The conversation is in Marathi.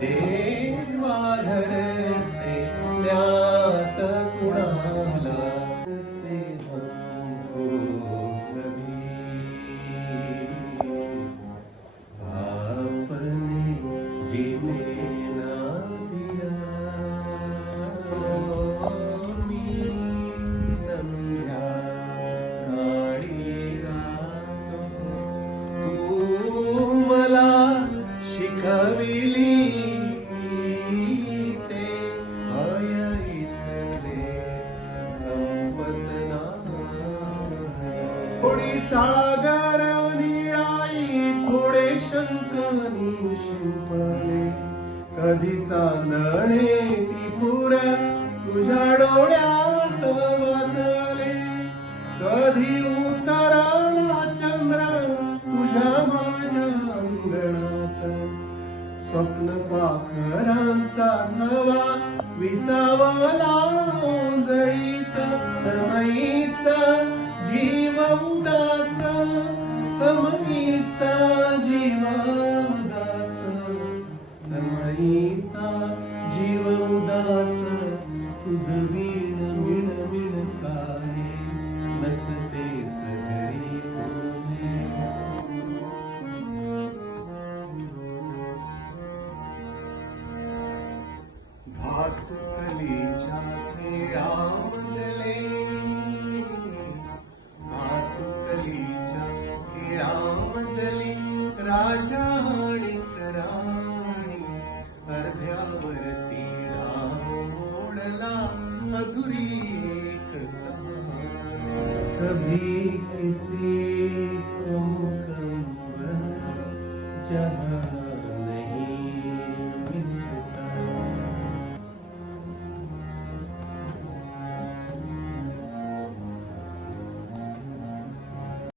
देवा घरचे त्यात कुणाला से हमको कभी आपने जीने ना दिया मी संध्या काळी गातो तू मला शिकविली ते भय इथले संपत नाही. थोडी सागर निळाई थोडे शंख शिंपले कधी चांदणे ती पुर तुझ्या डोळ्यात वाचले कधी उतरला चंद्र तुझ्या माझ्या अंगणात स्वप्न पाखरांचा थवा विसावला ओंजळीत समयीचा जीव उदास समयीचा जीव उदास समयीचा जीव उदास तुझ वीण मिण मिणताने नसते सगळी कोणी भातुकलीच्या खेळामधले भातुकलीच्या खेळामधली राजा आणि राणी अर्ध्यावरती मोडला अधुरी एक कहाणी. कभी किसी को मुकम्मल जहां